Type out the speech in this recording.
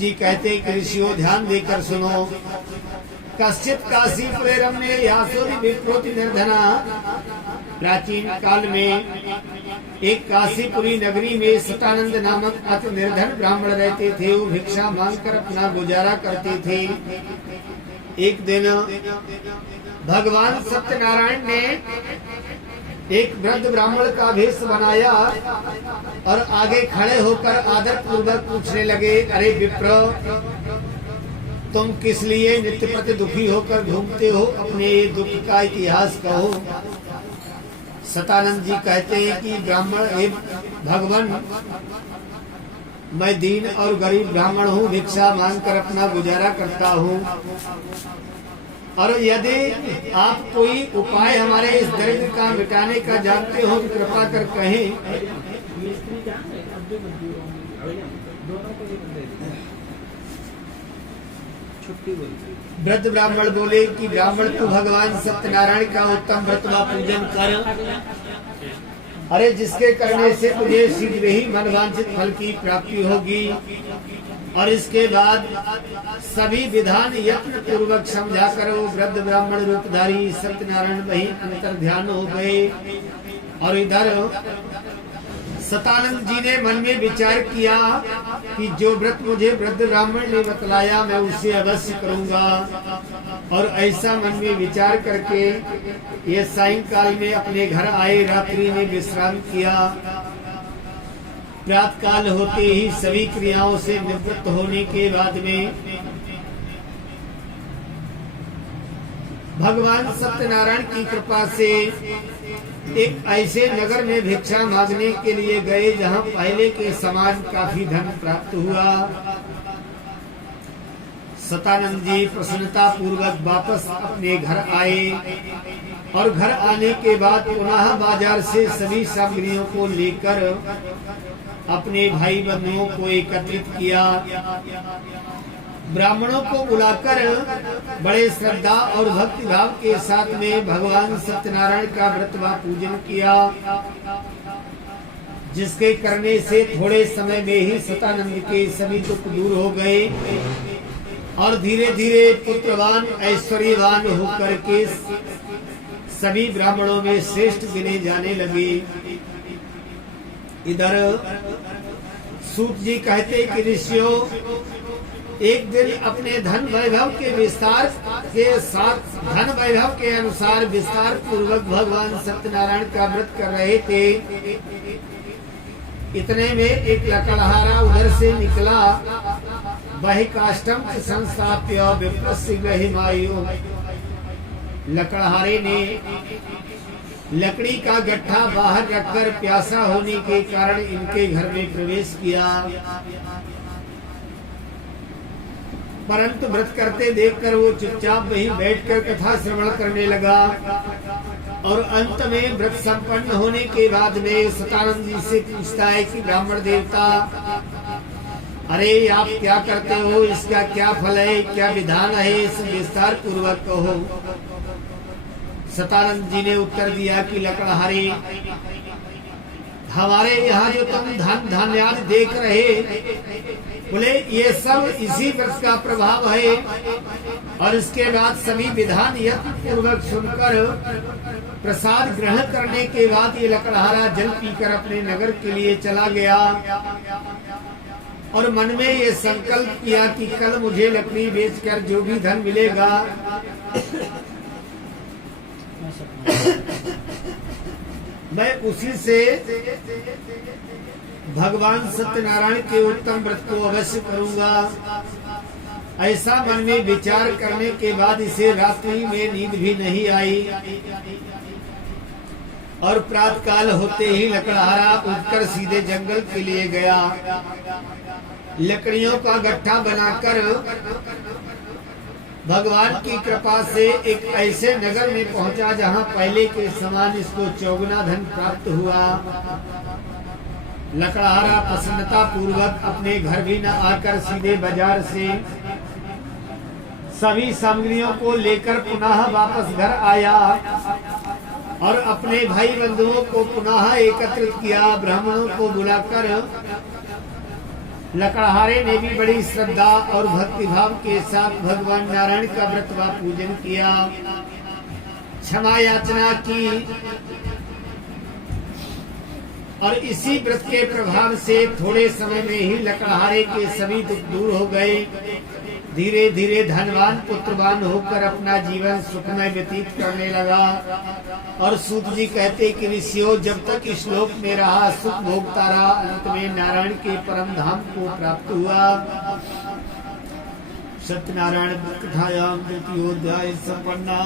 जी कहते कि ऋषियों ध्यान देकर सुनो। कश्चित काशीपुरे रमणे यासोरि विप्रोति निर्धना। प्राचीन काल में एक काशीपुरी नगरी में सतानंद नामक अति निर्धन ब्राह्मण रहते थे। वो भिक्षा मांगकर अपना गुजारा करते थे। एक दिन भगवान सत्यनारायण ने एक वृद्ध ब्राह्मण का भेष बनाया और आगे खड़े होकर आदर पूर्वक पूछने लगे, अरे विप्र, तुम किस लिए नित्य प्रति दुखी होकर घूमते हो? अपने ये दुख का इतिहास कहो। सतानंद जी कहते हैं कि ब्राह्मण, हे भगवान, मैं दीन और गरीब ब्राह्मण हूँ, भिक्षा मांगकर अपना गुजारा करता हूँ, और यदि आप कोई उपाय हमारे इस दरिद्र का मिटाने का जानते हो तो कृपा कर कहें। वृद्ध ब्राह्मण बोले कि ब्राह्मण, तू भगवान सत्यनारायण का उत्तम व्रत व पूजन कर, अरे जिसके करने से तुझे शीघ्र ही मनवांछित फल की प्राप्ति होगी। और इसके बाद सभी विधान यत्न पूर्वक समझा कर वो वृद्ध ब्राह्मण रूपधारी सत्यनारायण वही अंतर ध्यान हो गए। और इधर सतानंद जी ने मन में विचार किया कि जो व्रत मुझे वृद्ध ब्राह्मण ने बतलाया मैं उसे अवश्य करूंगा। और ऐसा मन में विचार करके ये सायंकाल में अपने घर आए, रात्रि में विश्राम किया। प्रातः काल होते ही सभी क्रियाओं से निवृत्त होने के बाद में भगवान सत्यनारायण की कृपा से एक ऐसे नगर में भिक्षा मांगने के लिए गए जहां पहले के समान काफी धन प्राप्त हुआ। सतानंद जी प्रसन्नता पूर्वक वापस अपने घर आए और घर आने के बाद पुनः बाजार से सभी सामग्रियों को लेकर अपने भाई बंधुओं को एकत्रित किया। ब्राह्मणों को बुलाकर बड़े श्रद्धा और भक्ति भाव के साथ में भगवान सत्यनारायण का व्रत व पूजन किया, जिसके करने से थोड़े समय में ही सतानंद के सभी दुख दूर हो गए और धीरे धीरे पुत्रवान ऐश्वर्यवान होकर के सभी ब्राह्मणों में श्रेष्ठ गिने जाने लगे। इधर सूत जी कहते कि ऋषियों, एक दिन अपने धन वैभव के विस्तार के साथ धन वैभव के अनुसार विस्तार पूर्वक भगवान सत्यनारायण का व्रत कर रहे थे। इतने में एक लकड़हारा उधर से निकला। वही काष्ठम संस्थाप्य विप्रस्य गहिमायु। लकड़हारे ने लकड़ी का गट्ठा बाहर रखकर प्यासा होने के कारण इनके घर में प्रवेश किया, परंतु व्रत करते देखकर वो चुपचाप वहीं बैठकर कथा श्रवण करने लगा। और अंत में व्रत संपन्न होने के बाद में सतानंद जी से पूछता है कि ब्राह्मण देवता, अरे आप क्या करते हो, इसका क्या फल है, क्या विधान है, इस विस्तार पूर्वक कहो। सतानंद जी ने उत्तर दिया कि लकड़हारे, हमारे यहाँ जो तुम धन धान्यादि देख रहे, बोले ये सब इसी व्रत का प्रभाव है। और इसके बाद सभी विधान यत्न पूर्वक सुनकर प्रसाद ग्रहण करने के बाद ये लकड़हारा जल पीकर अपने नगर के लिए चला गया और मन में ये संकल्प किया कि कल मुझे लकड़ी बेचकर जो भी धन मिलेगा मैं उसी से भगवान सत्यनारायण के उत्तम व्रत को अवश्य करूंगा। ऐसा मन में विचार करने के बाद इसे रात्रि में नींद भी नहीं आई और प्रातः काल होते ही लकड़हारा उठकर सीधे जंगल के लिए गया। लकड़ियों का गट्ठा बनाकर भगवान की कृपा से एक ऐसे नगर में पहुंचा जहां पहले के समान इसको चौगुना धन प्राप्त हुआ। लकड़हारा प्रसन्नता पूर्वक अपने घर भी न आकर सीधे बाजार से सभी सामग्रियों को लेकर पुनः वापस घर आया और अपने भाई बंधुओं को पुनः एकत्रित किया। ब्राह्मणों को बुलाकर लकड़हारे ने भी बड़ी श्रद्धा और भक्तिभाव के साथ भगवान नारायण का व्रत व पूजन किया, क्षमा याचना की और इसी व्रत के प्रभाव से थोड़े समय में ही लकड़हारे के सभी दुख दूर हो गए। धीरे धीरे धनवान पुत्रवान होकर अपना जीवन सुखमय व्यतीत करने लगा। और सूत जी कहते कि ऋषियों, जब तक इस लोक में रहा सुख भोगता रहा, अंत में नारायण के परम धाम को प्राप्त हुआ। सत्यनारायण कथायां द्वितीयोध्याय संपन्ना।